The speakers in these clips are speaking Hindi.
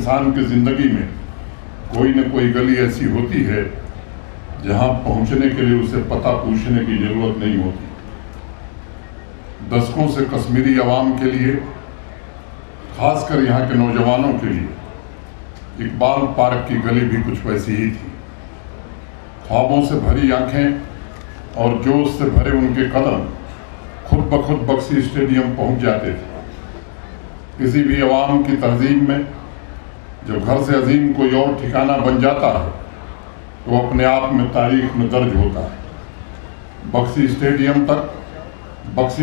इंसान की ज़िंदगी में कोई न कोई गली ऐसी होती है जहां पहुंचने के लिए उसे पता पूछने की ज़रूरत नहीं होती। दशकों से कश्मीरी अवाम के लिए, खासकर यहाँ के नौजवानों के लिए, इकबाल पार्क की गली भी कुछ वैसी ही थी। ख्वाबों से भरी आंखें और जोश से भरे उनके कदम खुद ब खुद बक्सी स्टेडियम पहुंच जाते थे। किसी भी अवाम की तहजीब में जब घर से अजीम कोई और ठिकाना बन जाता है तो अपने आप में तारीख में दर्ज होता है। बक्सी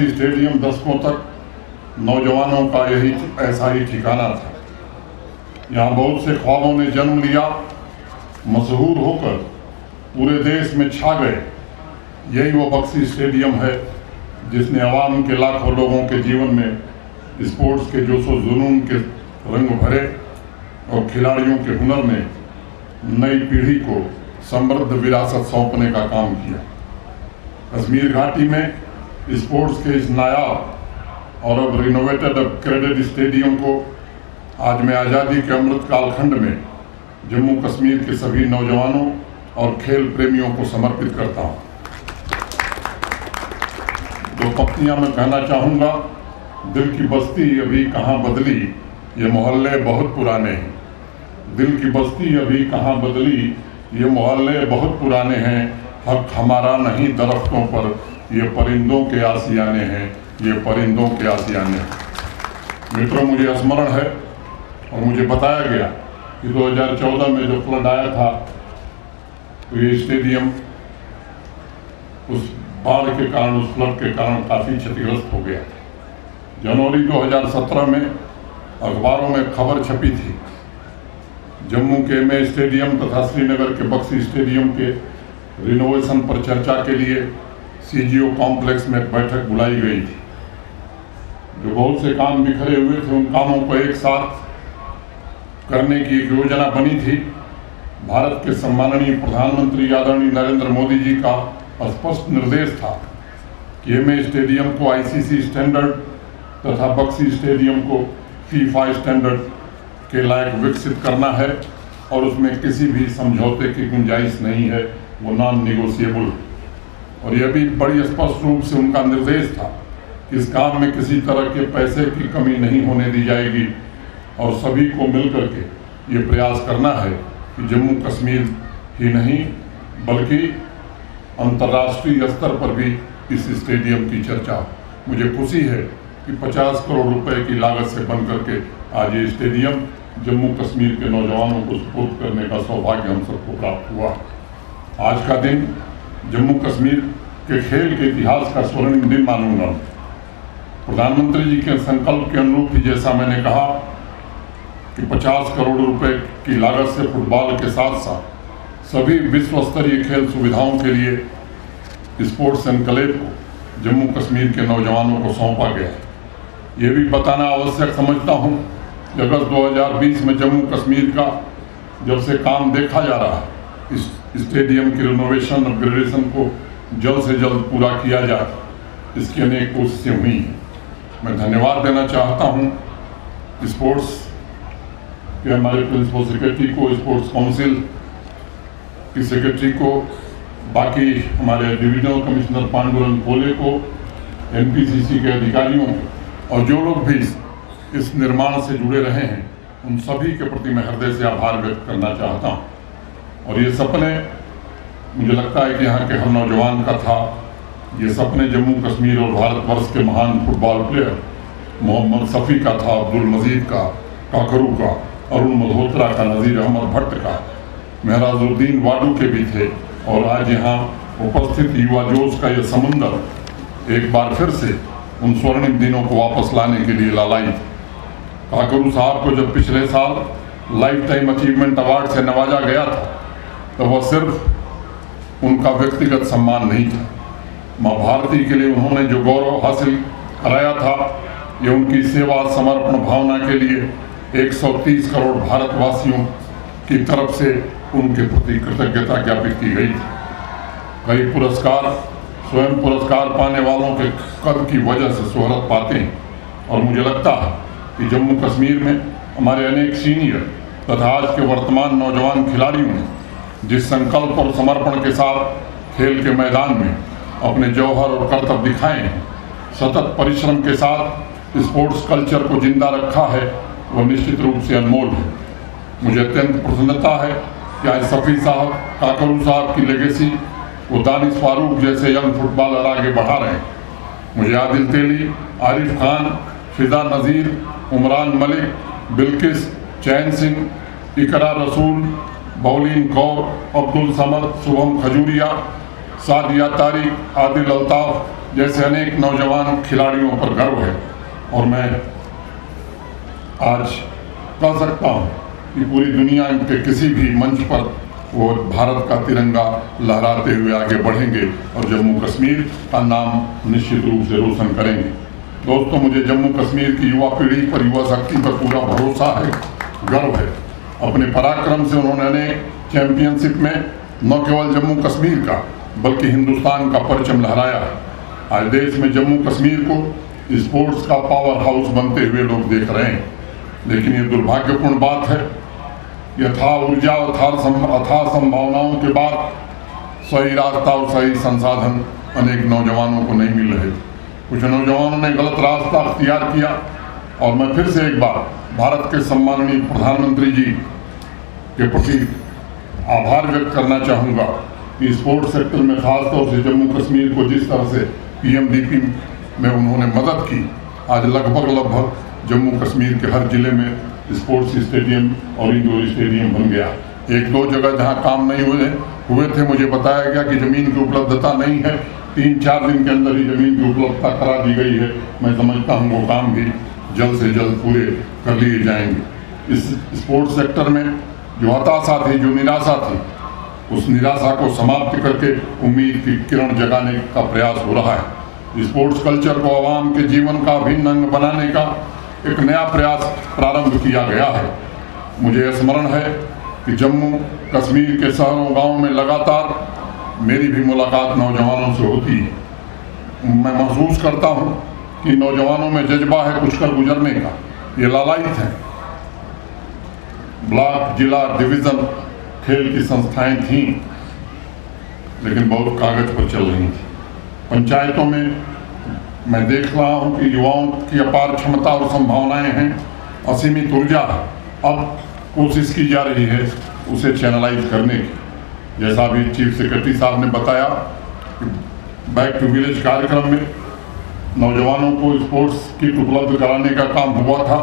स्टेडियम दशकों तक नौजवानों का यही ऐसा ही ठिकाना था। यहाँ बहुत से ख्वाबों ने जन्म लिया, मशहूर होकर पूरे देश में छा गए। यही वो बक्सी स्टेडियम है जिसने अवाम के लाखों लोगों के जीवन में स्पोर्ट्स के जोशो जुनून के रंग भरे और खिलाड़ियों के हुनर ने नई पीढ़ी को समृद्ध विरासत सौंपने का काम किया। कश्मीर घाटी में स्पोर्ट्स के इस नायाब और अब रिनोवेटेड अपग्रेडेड स्टेडियम को आज मैं आज़ादी के अमृत कालखंड में जम्मू कश्मीर के सभी नौजवानों और खेल प्रेमियों को समर्पित करता हूँ। दो पंक्तियाँ मैं कहना चाहूँगा। दिल की बस्ती अभी कहाँ बदली, ये मोहल्ले बहुत पुराने हैं। दिल की बस्ती अभी कहाँ बदली, ये मोहल्ले बहुत पुराने हैं। हक हमारा नहीं दरख्तों पर, ये परिंदों के आशियाने हैं, ये परिंदों के आशियाने हैं। मित्रों, मुझे स्मरण है और मुझे बताया गया कि 2014 में जो फ्लड आया था तो ये स्टेडियम उस बाढ़ के कारण, उस फ्लड के कारण काफ़ी क्षतिग्रस्त हो गया। जनवरी 2017 में अखबारों में खबर छपी थी। जम्मू के एमए स्टेडियम तथा श्रीनगर के बक्सी स्टेडियम के रिनोवेशन पर चर्चा के लिए सीजीओ कॉम्प्लेक्स में एक बैठक बुलाई गई थी। जो बहुत से काम बिखरे हुए थे, उन कामों को एक साथ करने की एक योजना बनी थी। भारत के सम्माननीय प्रधानमंत्री आदरणीय नरेंद्र मोदी जी का स्पष्ट निर्देश था कि एमए स्टेडियम को आईसीसी स्टैंडर्ड तथा बक्सी स्टेडियम को फीफा स्टैंडर्ड के लायक विकसित करना है और उसमें किसी भी समझौते की गुंजाइश नहीं है, वो नॉन निगोशिएबल। और यह भी बड़ी स्पष्ट रूप से उनका निर्देश था कि इस काम में किसी तरह के पैसे की कमी नहीं होने दी जाएगी और सभी को मिलकर के ये प्रयास करना है कि जम्मू कश्मीर ही नहीं बल्कि अंतर्राष्ट्रीय स्तर पर भी इस स्टेडियम की चर्चा हो। मुझे खुशी है कि 50 करोड़ रुपए की लागत से बन करके आज ये स्टेडियम जम्मू कश्मीर के नौजवानों को सुपुर्द करने का सौभाग्य हम सबको प्राप्त हुआ। आज का दिन जम्मू कश्मीर के खेल के इतिहास का स्वर्णिम दिन मानूंगा। प्रधानमंत्री जी के संकल्प के अनुरूप ही, जैसा मैंने कहा कि 50 करोड़ रुपए की लागत से फुटबॉल के साथ साथ सभी विश्व स्तरीय खेल सुविधाओं के लिए स्पोर्ट्स एनक्लेव को जम्मू कश्मीर के नौजवानों को सौंपा गया है। ये भी बताना आवश्यक समझता हूँ कि अगस्त 2020 में जम्मू कश्मीर का जब से काम देखा जा रहा है, इस स्टेडियम की रिनोवेशन अपग्रेडेशन को जल्द से जल्द पूरा किया जाए, इसकी अनेक कोशिशें हुई हैं। मैं धन्यवाद देना चाहता हूँ स्पोर्ट्स के हमारे प्रिंसिपल सेक्रेटरी को, स्पोर्ट्स काउंसिल की सेक्रेटरी को, बाकी हमारे डिविजनल कमिश्नर पांडुरंग कोले को, एनपीसीसी के अधिकारियों और जो लोग भी इस निर्माण से जुड़े रहे हैं, उन सभी के प्रति मैं हृदय से आभार व्यक्त करना चाहता हूँ। और ये सपने मुझे लगता है कि यहाँ के हर नौजवान का था। ये सपने जम्मू कश्मीर और भारतवर्ष के महान फुटबॉल प्लेयर मोहम्मद शफी का था, अब्दुल मजीद का, काकरू का, अरुण मल्होत्रा का, नज़ीर अहमद भट्ट का, मेहराजुद्दीन वाडू के भी थे। और आज यहाँ उपस्थित युवा जोश का यह समुंदर एक बार फिर से उन स्वर्णिम दिनों को वापस लाने के लिए लालायित। काकरू साहब को जब पिछले साल लाइफ टाइम अचीवमेंट अवार्ड से नवाजा गया था तो वह सिर्फ उनका व्यक्तिगत सम्मान नहीं था। माँ भारती के लिए उन्होंने जो गौरव हासिल कराया था, ये उनकी सेवा समर्पण भावना के लिए 130 करोड़ भारतवासियों की तरफ से उनके प्रति कृतज्ञता ज्ञापित की गई थी। कई पुरस्कार स्वयं पुरस्कार पाने वालों के कद की वजह से शोहरत पाते हैं और मुझे लगता है कि जम्मू कश्मीर में हमारे अनेक सीनियर तथा आज के वर्तमान नौजवान खिलाड़ियों ने जिस संकल्प और समर्पण के साथ खेल के मैदान में अपने जौहर और कर्तव्य दिखाए हैं, सतत परिश्रम के साथ स्पोर्ट्स कल्चर को जिंदा रखा है, वह निश्चित रूप से अनमोल है। मुझे अत्यंत प्रसन्नता है कि आज सफ़ी साहब, काकरू साहब की लेगेसी वो दानिश फारूक जैसे यंग फुटबॉलर आगे बढ़ा रहे हैं। मुझे आदिल तेली, आरिफ खान, फिजा नज़ीर, उमरान मलिक, बिल्किस, चैन सिंह, इकरा रसूल, बौलीन कौर, अब्दुल समद, शुभम खजूरिया, सादिया तारिक, आदिल अल्ताफ जैसे अनेक नौजवान खिलाड़ियों पर गर्व है। और मैं आज कह सकता हूँ कि पूरी दुनिया के किसी भी मंच पर वो भारत का तिरंगा लहराते हुए आगे बढ़ेंगे और जम्मू कश्मीर का नाम निश्चित रूप से रोशन करेंगे। दोस्तों, मुझे जम्मू कश्मीर की युवा पीढ़ी पर, युवा शक्ति पर पूरा भरोसा है, गर्व है। अपने पराक्रम से उन्होंने अनेक चैंपियनशिप में न केवल जम्मू कश्मीर का बल्कि हिंदुस्तान का परचम लहराया है। आज देश में जम्मू कश्मीर को स्पोर्ट्स का पावर हाउस बनते हुए लोग देख रहे हैं, लेकिन ये दुर्भाग्यपूर्ण बात है। यथा ऊर्जा अथाह संभावनाओं के बाद सही रास्ता और सही संसाधन अनेक नौजवानों को नहीं मिल रहे। कुछ नौजवानों ने गलत रास्ता अख्तियार किया और मैं फिर से एक बार भारत के सम्माननीय प्रधानमंत्री जी के प्रति आभार व्यक्त करना चाहूँगा कि स्पोर्ट्स सेक्टर में खासतौर से जम्मू कश्मीर को जिस तरह से PMDP में उन्होंने मदद की, आज लगभग जम्मू कश्मीर के हर जिले में स्पोर्ट्स स्टेडियम और इंडोर स्टेडियम बन गया। एक दो जगह जहां काम नहीं हुए थे, मुझे बताया गया कि ज़मीन की उपलब्धता नहीं है। 3-4 दिन के अंदर ही ज़मीन की उपलब्धता करा दी गई है। मैं समझता हूं वो काम भी जल्द से जल्द पूरे कर लिए जाएंगे। इस स्पोर्ट्स सेक्टर में जो हताशा थी, जो निराशा थी, उस निराशा को समाप्त करके उम्मीद की किरण जगाने का प्रयास हो रहा है। स्पोर्ट्स कल्चर को आवाम के जीवन का अभिन्न अंग बनाने का एक नया प्रयास प्रारंभ किया गया है। मुझे स्मरण है कि जम्मू कश्मीर के शहरों गांवों में लगातार मेरी भी मुलाकात नौजवानों से होती है। मैं महसूस करता हूं कि नौजवानों में जज्बा है कुछ कर गुजरने का, ये लालायित है। ब्लॉक, जिला, डिवीज़न खेल की संस्थाएं थीं, लेकिन बहुत कागज पर चल रही थी। पंचायतों में मैं देख रहा हूं कि युवाओं की अपार क्षमता और संभावनाएं हैं, असीमित ऊर्जा है। अब कोशिश की जा रही है उसे चैनलाइज करने की। जैसा भी चीफ सेक्रेटरी साहब ने बताया कि बैक टू विलेज कार्यक्रम में नौजवानों को स्पोर्ट्स किट उपलब्ध कराने का काम हुआ था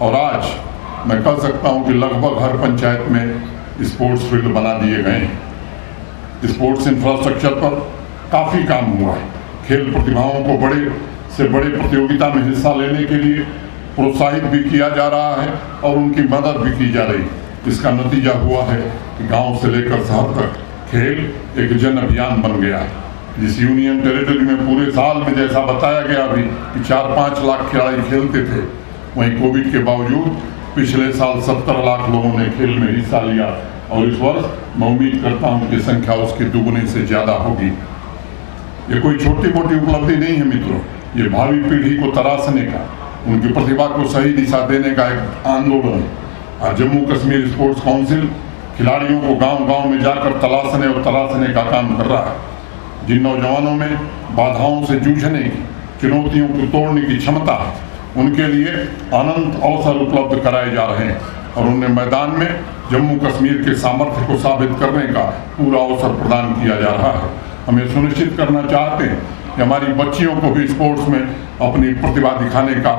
और आज मैं कह सकता हूं कि लगभग हर पंचायत में स्पोर्ट्स फील्ड बना दिए गए हैं। स्पोर्ट्स इंफ्रास्ट्रक्चर पर काफ़ी काम हुआ है। खेल प्रतिभाओं को बड़े से बड़े प्रतियोगिता में हिस्सा लेने के लिए प्रोत्साहित भी किया जा रहा है और उनकी मदद भी की जा रही है। इसका नतीजा हुआ है कि गांव से लेकर शहर तक खेल एक जन अभियान बन गया है। जिस यूनियन टेरिटरी में पूरे साल में, जैसा बताया गया अभी, कि 4-5 लाख खिलाड़ी खेलते थे, वहीं कोविड के बावजूद पिछले साल 70 लाख लोगों ने खेल में हिस्सा लिया और इस वर्ष मैं उम्मीद करता हूँ कि संख्या उसकी दुगुनी से ज़्यादा होगी। ये कोई छोटी मोटी उपलब्धि नहीं है मित्रों, ये भावी पीढ़ी को तराशने का, उनकी प्रतिभा को सही दिशा देने का एक आंदोलन है। आज जम्मू कश्मीर स्पोर्ट्स काउंसिल खिलाड़ियों को गांव-गांव में जाकर तलाशने और तराशने का काम कर रहा है। जिन नौजवानों में बाधाओं से जूझने की, चुनौतियों को तोड़ने की क्षमता है, उनके लिए अनंत अवसर उपलब्ध कराए जा रहे हैं और उन्हें मैदान में जम्मू कश्मीर के सामर्थ्य को साबित करने का पूरा अवसर प्रदान किया जा रहा है। हम ये सुनिश्चित करना चाहते हैं कि हमारी बच्चियों को भी स्पोर्ट्स में अपनी प्रतिभा दिखाने का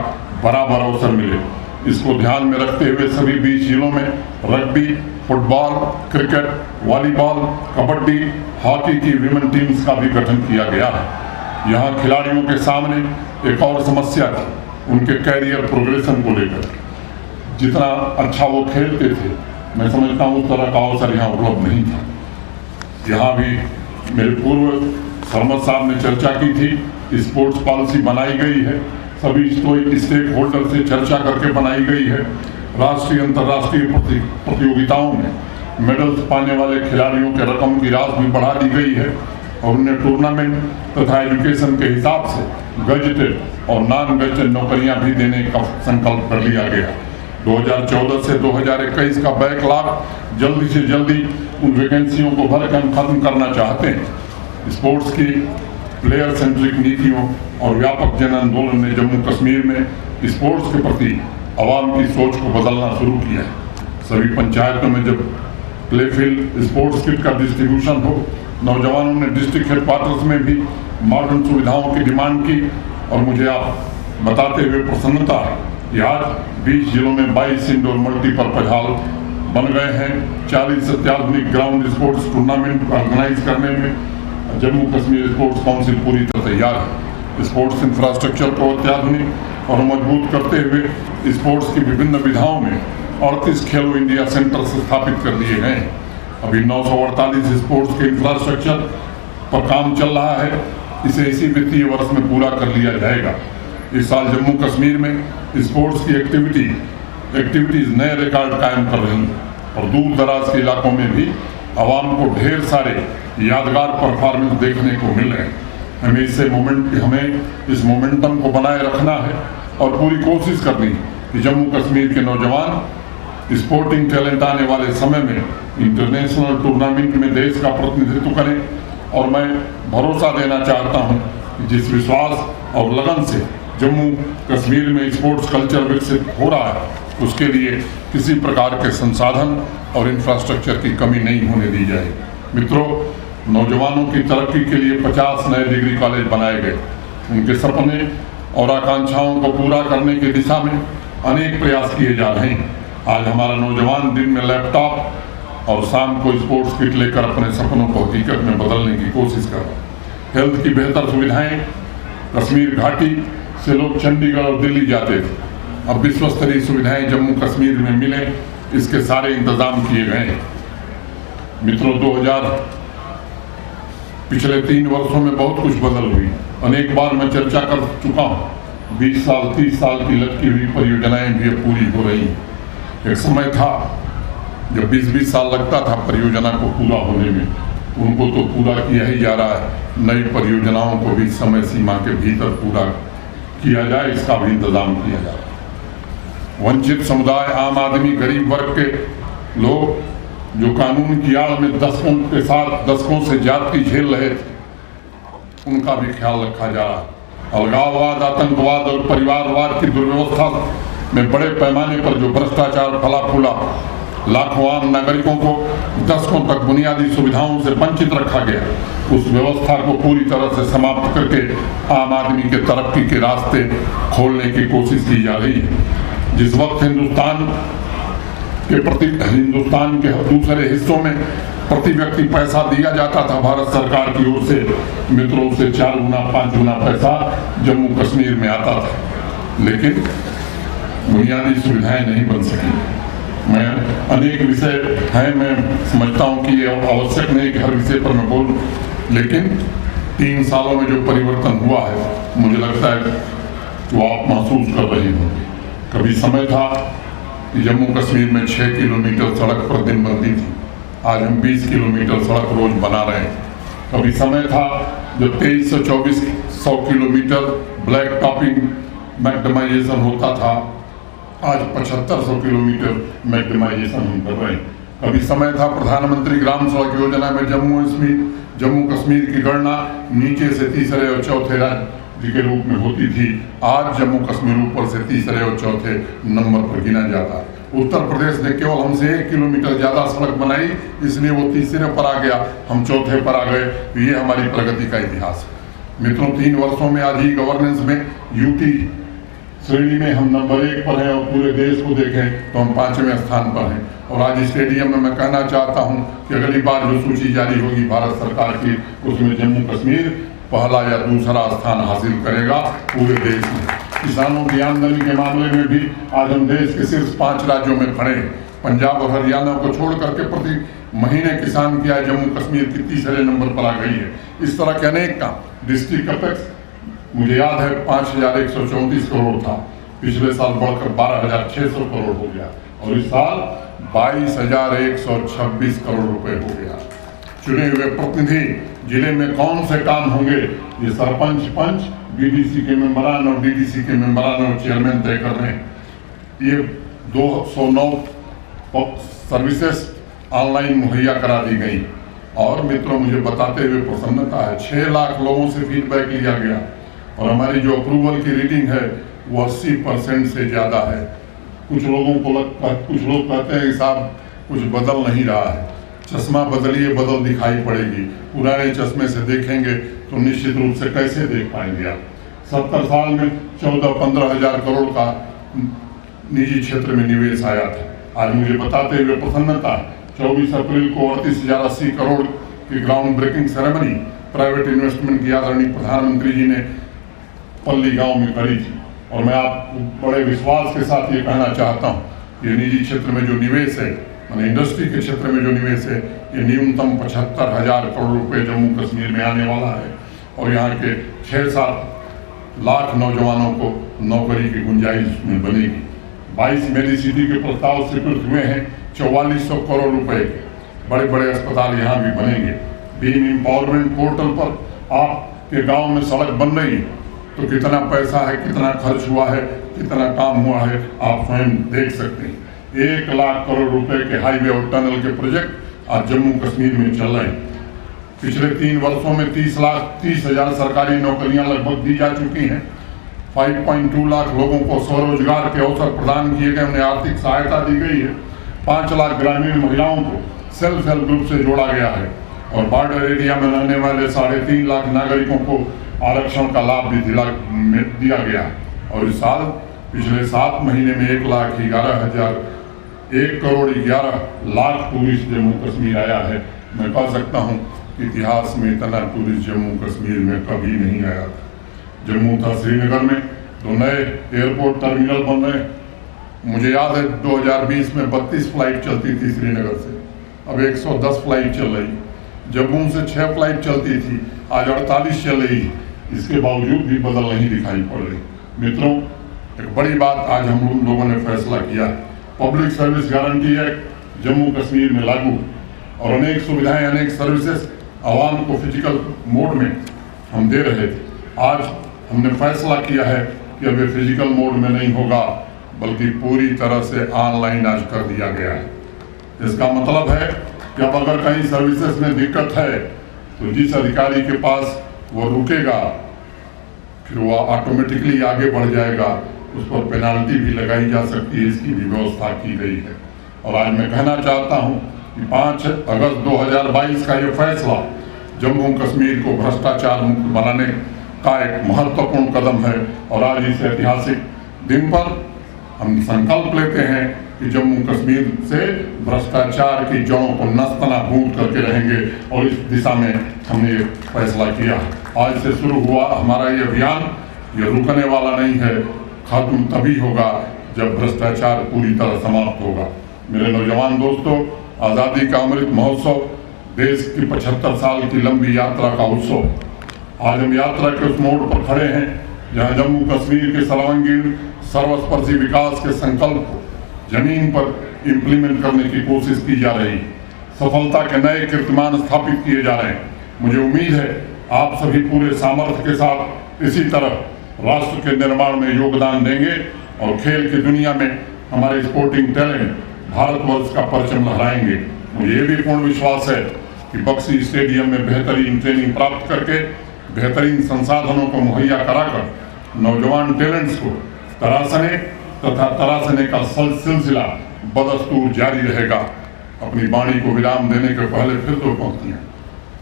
बराबर अवसर मिले। इसको ध्यान में रखते हुए सभी 20 जिलों में rugby, football, cricket, volleyball, kabaddi, hockey की विमेन टीम्स का भी गठन किया गया है। यहाँ खिलाड़ियों के सामने एक और समस्या थी, उनके कैरियर प्रोग्रेशन को लेकर। जितना अच्छा वो खेलते थे, मैं समझता हूँ उस तरह का अवसर यहाँ उपलब्ध नहीं था। यहाँ भी मेरे पूर्व सरमद साहब ने चर्चा की थी, स्पोर्ट्स पॉलिसी बनाई गई है, सभी स्टेक होल्डर से चर्चा करके बनाई गई है। राष्ट्रीय अंतर्राष्ट्रीय प्रतियोगिताओं में मेडल्स पाने वाले खिलाड़ियों के रकम की राशि भी बढ़ा दी गई है और उन्हें टूर्नामेंट तथा एजुकेशन के हिसाब से गजेटेड और नॉन गजेटेड नौकरियां भी देने का संकल्प कर लिया गया। 2014 से 2021 का बैकलॉग जल्दी से जल्दी उन वैकेंसियों को भर के हम खत्म करना चाहते हैं। स्पोर्ट्स की प्लेयर सेंट्रिक नीतियों और व्यापक जन आंदोलन ने जम्मू कश्मीर में स्पोर्ट्स के प्रति आवाम की सोच को बदलना शुरू किया है। सभी पंचायतों में जब प्लेफील्ड स्पोर्ट्स किट का डिस्ट्रीब्यूशन हो, नौजवानों ने डिस्ट्रिक्ट हेडक्वार्टर्स में भी मॉडर्न सुविधाओं की डिमांड की और मुझे आप बताते हुए प्रसन्नता है कि आज 20 जिलों में 22 इंडोर मल्टीपर्पज हॉल बन गए हैं। 40 अत्याधुनिक ग्राउंड स्पोर्ट्स टूर्नामेंट ऑर्गेनाइज करने में जम्मू कश्मीर स्पोर्ट्स काउंसिल पूरी तरह तैयार है। स्पोर्ट्स इंफ्रास्ट्रक्चर को अत्याधुनिक और मजबूत करते हुए स्पोर्ट्स की विभिन्न विधाओं में 38 खेलो इंडिया सेंटर स्थापित कर दिए गए हैं। अभी 948 स्पोर्ट्स के इंफ्रास्ट्रक्चर पर काम चल रहा है। इसे इसी वित्तीय वर्ष में पूरा कर लिया जाएगा। इस साल जम्मू कश्मीर में स्पोर्ट्स की एक्टिविटीज नए रिकॉर्ड कायम कर रही हैं और दूर दराज के इलाकों में भी आवाम को ढेर सारे यादगार परफॉर्मेंस देखने को मिल रहे हैं। हमें इस मोमेंटम को बनाए रखना है और पूरी कोशिश करनी है कि जम्मू कश्मीर के नौजवान स्पोर्टिंग टैलेंट आने वाले समय में इंटरनेशनल टूर्नामेंट में देश का प्रतिनिधित्व करें। और मैं भरोसा देना चाहता हूं कि जिस विश्वास और लगन से जम्मू कश्मीर में स्पोर्ट्स कल्चर विकसित हो रहा है, उसके लिए किसी प्रकार के संसाधन और इंफ्रास्ट्रक्चर की कमी नहीं होने दी जाए। मित्रों, नौजवानों की तरक्की के लिए 50 नए डिग्री कॉलेज बनाए गए। उनके सपने और आकांक्षाओं को पूरा करने की दिशा में अनेक प्रयास किए जा रहे हैं। आज हमारा नौजवान दिन में लैपटॉप और शाम को स्पोर्ट्स किट लेकर अपने सपनों को हकीकत में बदलने की कोशिश कर रहे हैं। हेल्थ की बेहतर सुविधाएं, कश्मीर घाटी से लोग चंडीगढ़ और दिल्ली जाते थे, अब विश्व स्तरीय सुविधाएं जम्मू कश्मीर में मिले, इसके सारे इंतजाम किए गए हैं। मित्रों, पिछले 3 वर्षों में बहुत कुछ बदल हुई। अनेक बार मैं चर्चा कर चुका हूँ। 20 साल 30 साल की लटकी हुई परियोजनाएं भी अब पूरी हो रही हैं। एक समय था जब 20-20 साल लगता था परियोजना को पूरा होने में, उनको तो पूरा किया ही जा रहा है। नई परियोजनाओं को भी समय सीमा के भीतर पूरा किया जाए, इसका भी इंतजाम किया जा रहा है। वंचित समुदाय, आम आदमी, गरीब वर्ग के लोग जो कानून की आड़ में दशकों से ज्यादती झेल रहे थे, उनका भी ख्याल रखा जा रहा है। अलगाववाद, आतंकवाद और परिवारवाद की दुर्व्यवस्था में बड़े पैमाने पर जो भ्रष्टाचार फला फूला, लाखों आम नागरिकों को दशकों तक बुनियादी सुविधाओं से वंचित रखा गया, उस व्यवस्था को पूरी तरह से समाप्त करके आम आदमी के तरक्की के रास्ते खोलने की कोशिश की जा रही है। जिस वक्त हिंदुस्तान के दूसरे हिस्सों में प्रति व्यक्ति पैसा दिया जाता था भारत सरकार की ओर से, मित्रों से 4 गुना 5 गुना पैसा जम्मू कश्मीर में आता था, लेकिन बुनियादी सुविधाएं नहीं बन सकी। मैं अनेक विषय हैं, मैं समझता हूं कि ये आवश्यक नहीं कि हर विषय पर मैं बोलूं, लेकिन 3 सालों में जो परिवर्तन हुआ है, मुझे लगता है वो आप महसूस कर रहे होंगे। कभी समय था कि जम्मू कश्मीर में 6 किलोमीटर सड़क पर दिन बनती थी, आज हम 20 किलोमीटर सड़क रोज बना रहे हैं। कभी समय था जब 2300-2400 किलोमीटर ब्लैक टॉपिंग मैग्नेटाइजेशन होता था, आज 7500 किलोमीटर मैग्नेटाइजेशन हम कर रहे हैं। कभी समय था प्रधानमंत्री ग्राम सड़क योजना में जम्मू कश्मीर की गणना नीचे से तीसरे और चौथे राज्य के रूप में होती थी, आज जम्मू कश्मीर ऊपर से तीसरे और चौथे नंबर पर गिना जाता है। उत्तर प्रदेश ने केवल हमसे 1 किलोमीटर ज्यादा सड़क बनाई, इसलिए वो तीसरे पर आ गया, हम चौथे पर आ गए। ये हमारी प्रगति का इतिहास है। मित्रों, 3 वर्षों में आज ही गवर्नेंस में यूटी श्रेणी में हम नंबर 1 पर हैं और पूरे देश को देखें तो हम 5वें स्थान पर हैं। और आज स्टेडियम में मैं कहना चाहता हूं कि अगली बार जो सूची जारी होगी भारत सरकार की, उसमें जम्मू कश्मीर पहला या दूसरा स्थान हासिल करेगा पूरे देश में। किसानों की आमदनी के मामले में भी आज हम देश के सिर्फ 5 राज्यों में खड़े हैं। पंजाब और हरियाणा को छोड़ करके प्रति महीने किसान की आय जम्मू कश्मीर की तीसरे नंबर पर आ गई है। इस तरह के अनेक काम। डिस्ट्रिक्ट अपेक्स मुझे याद है 5134 करोड़ था, पिछले साल बढ़कर 12600 करोड़ हो गया और इस साल 22126 करोड़ रुपए हो गया। चुने हुए प्रतिनिधि जिले में कौन से काम होंगे, ये सरपंच, पंच, बीडीसी के मेंबरान और डीडीसी के मेंबरान और चेयरमैन तय कर रहे हैं। ये 209 सर्विसेज ऑनलाइन मुहैया करा दी गई। और मित्रों, मुझे बताते हुए प्रसन्नता है, 6 लाख लोगों से फीडबैक लिया गया और हमारी जो अप्रूवल की रीडिंग है वो 80% से ज़्यादा है। कुछ लोगों को कुछ लोग कहते हैं कि साहब कुछ बदल नहीं रहा है। चश्मा बदलिए, बदल दिखाई पड़ेगी। पुराने चश्मे से देखेंगे तो निश्चित रूप से कैसे देख पाएंगे आप। 70 साल में 14-15 हज़ार करोड़ का निजी क्षेत्र में निवेश आया था। आज मुझे बताते हुए प्रसन्नता है, 24 अप्रैल को 38,080 करोड़ की ground breaking ceremony private investment की आदरणीय प्रधानमंत्री जी ने पल्ली गांव में करी थी। और मैं आपको बड़े विश्वास के साथ ये कहना चाहता हूँ, ये निजी क्षेत्र में जो निवेश है, माने इंडस्ट्री के क्षेत्र में जो निवेश है, ये न्यूनतम 75,000 करोड़ रुपए जम्मू कश्मीर में आने वाला है। और यहाँ के 6-7 लाख नौजवानों को नौकरी की गुंजाइश में बनेगी। 22 मेडी सिटी के प्रस्ताव स्वीकृत हुए हैं, 4400 करोड़ रुपए के बड़े बड़े अस्पताल यहाँ भी बनेंगे। बीम एम्पावरमेंट पोर्टल पर आपके गांव में सड़क बन रही है तो कितना पैसा है, कितना खर्च हुआ है, कितना काम हुआ है, आप स्वयं देख सकते हैं। 1 लाख करोड़ रुपए के हाईवे और टनल के प्रोजेक्ट आज जम्मू कश्मीर में चल रहे हैं। पिछले 3 वर्षों में 30,000 सरकारी नौकरियां लगभग दी जा चुकी हैं। 5.2 लाख लोगों को स्वरोजगार के अवसर प्रदान किए गए, उन्हें आर्थिक सहायता दी गई है। 5 लाख ग्रामीण महिलाओं को सेल्फ हेल्प ग्रुप से जोड़ा गया है और बॉर्डर एरिया में रहने वाले 3.5 लाख नागरिकों को आरक्षण का लाभ भी दिया गया। और इस साल पिछले 7 महीने में 1 करोड़ 11 लाख टूरिस्ट जम्मू कश्मीर आया है। मैं कह सकता हूँ इतिहास में इतना टूरिस्ट जम्मू कश्मीर में कभी नहीं आया था। जम्मू था श्रीनगर में, तो नए एयरपोर्ट टर्मिनल बन रहे। मुझे याद है 2020 में 32 फ्लाइट चलती थी श्रीनगर से, अब 110 फ्लाइट चल रही। जम्मू से 6 फ्लाइट चलती थी, आज 48 चल रही। इसके बावजूद भी बदल नहीं दिखाई पड़ रही। मित्रों, एक बड़ी बात आज हम लोगों ने फैसला किया है, public service guarantee act Jammu Kashmir में लागू और अनेक सुविधाएं, अनेक सर्विसेज आवाम को फिजिकल मोड में हम दे रहे थे। आज हमने फैसला किया है कि अब ये फिजिकल मोड में नहीं होगा, बल्कि पूरी तरह से ऑनलाइन आज कर दिया गया है। इसका मतलब है कि अब अगर कहीं सर्विसेज में दिक्कत है तो जिस अधिकारी के पास वो रुकेगा फिर वो ऑटोमेटिकली आगे बढ़ जाएगा, उस पर पेनाल्टी भी लगाई जा सकती है, इसकी भी व्यवस्था की गई है। और आज मैं कहना चाहता हूँ कि 5 अगस्त 2022 का ये फैसला जम्मू कश्मीर को भ्रष्टाचार मुक्त बनाने का एक महत्वपूर्ण कदम है। और आज इस ऐतिहासिक दिन पर हम संकल्प लेते हैं कि जम्मू कश्मीर से भ्रष्टाचार की जड़ों को नस्तनाबूद करके रहेंगे और इस दिशा में हमने ये फैसला किया। आज से शुरू हुआ हमारा ये अभियान, ये रुकने वाला नहीं है। खत्म तभी होगा जब भ्रष्टाचार पूरी तरह समाप्त होगा। मेरे नौजवान दोस्तों, आज़ादी का अमृत महोत्सव देश की 75 साल की लंबी यात्रा का उत्सव। आज हम यात्रा के उस मोड़ पर खड़े हैं जहां जम्मू कश्मीर के सर्वांगीण सर्वस्पर्शी विकास के संकल्प को जमीन पर इम्प्लीमेंट करने की कोशिश की जा रही है। सफलता के नए कीर्तिमान स्थापित किए जा रहे हैं। मुझे उम्मीद है आप सभी पूरे सामर्थ्य के साथ इसी तरह राष्ट्र के निर्माण में योगदान देंगे और खेल की दुनिया में हमारे स्पोर्टिंग टैलेंट भारतवर्ष का परचम लहराएंगे। मुझे ये भी पूर्ण विश्वास है कि बक्सी स्टेडियम में बेहतरीन ट्रेनिंग प्राप्त करके बेहतरीन संसाधनों को मुहैया कराकर नौजवान टैलेंट्स को तराशने का सिलसिला बदस्तूर जारी रहेगा। अपनी वाणी को विराम देने के पहले फिर 2 पंक्तियां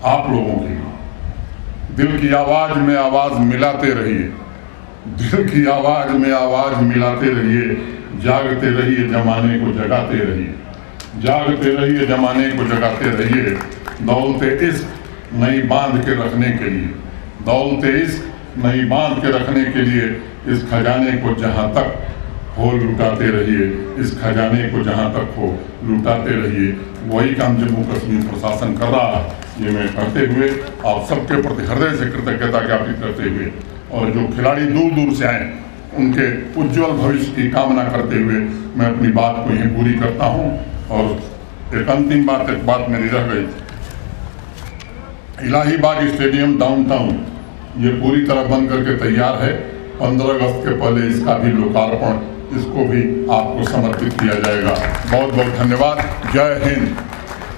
आप लोगों के लिए। दिल की आवाज में आवाज मिलाते रहिए, दिल की आवाज में आवाज मिलाते रहिए, जागते रहिए जमाने को जगाते रहिए, जागते रहिए जमाने को जगाते रहिए। दौलते इश्क नहीं बांध के रखने के लिए, दौलते इश्क नहीं बांध के रखने के लिए इस खजाने को जहां तक हो लुटाते रहिए, इस खजाने को जहां तक हो लुटाते रहिए। वही काम जम्मू कश्मीर प्रशासन कर रहा है। ये मैं कहते हुए आप सबके प्रति हृदय से कृतज्ञता ज्ञापित करते हुए और जो खिलाड़ी दूर दूर से आए उनके उज्जवल भविष्य की कामना करते हुए मैं अपनी बात को यहीं पूरी करता हूँ। और एक अंतिम बात, एक बात मेरी रह गई। इलाहीबाग स्टेडियम डाउनटाउन ये पूरी तरह बन करके तैयार है। 15 अगस्त के पहले इसका भी लोकार्पण इसको भी आपको समर्पित किया जाएगा। बहुत बहुत धन्यवाद। जय हिंद।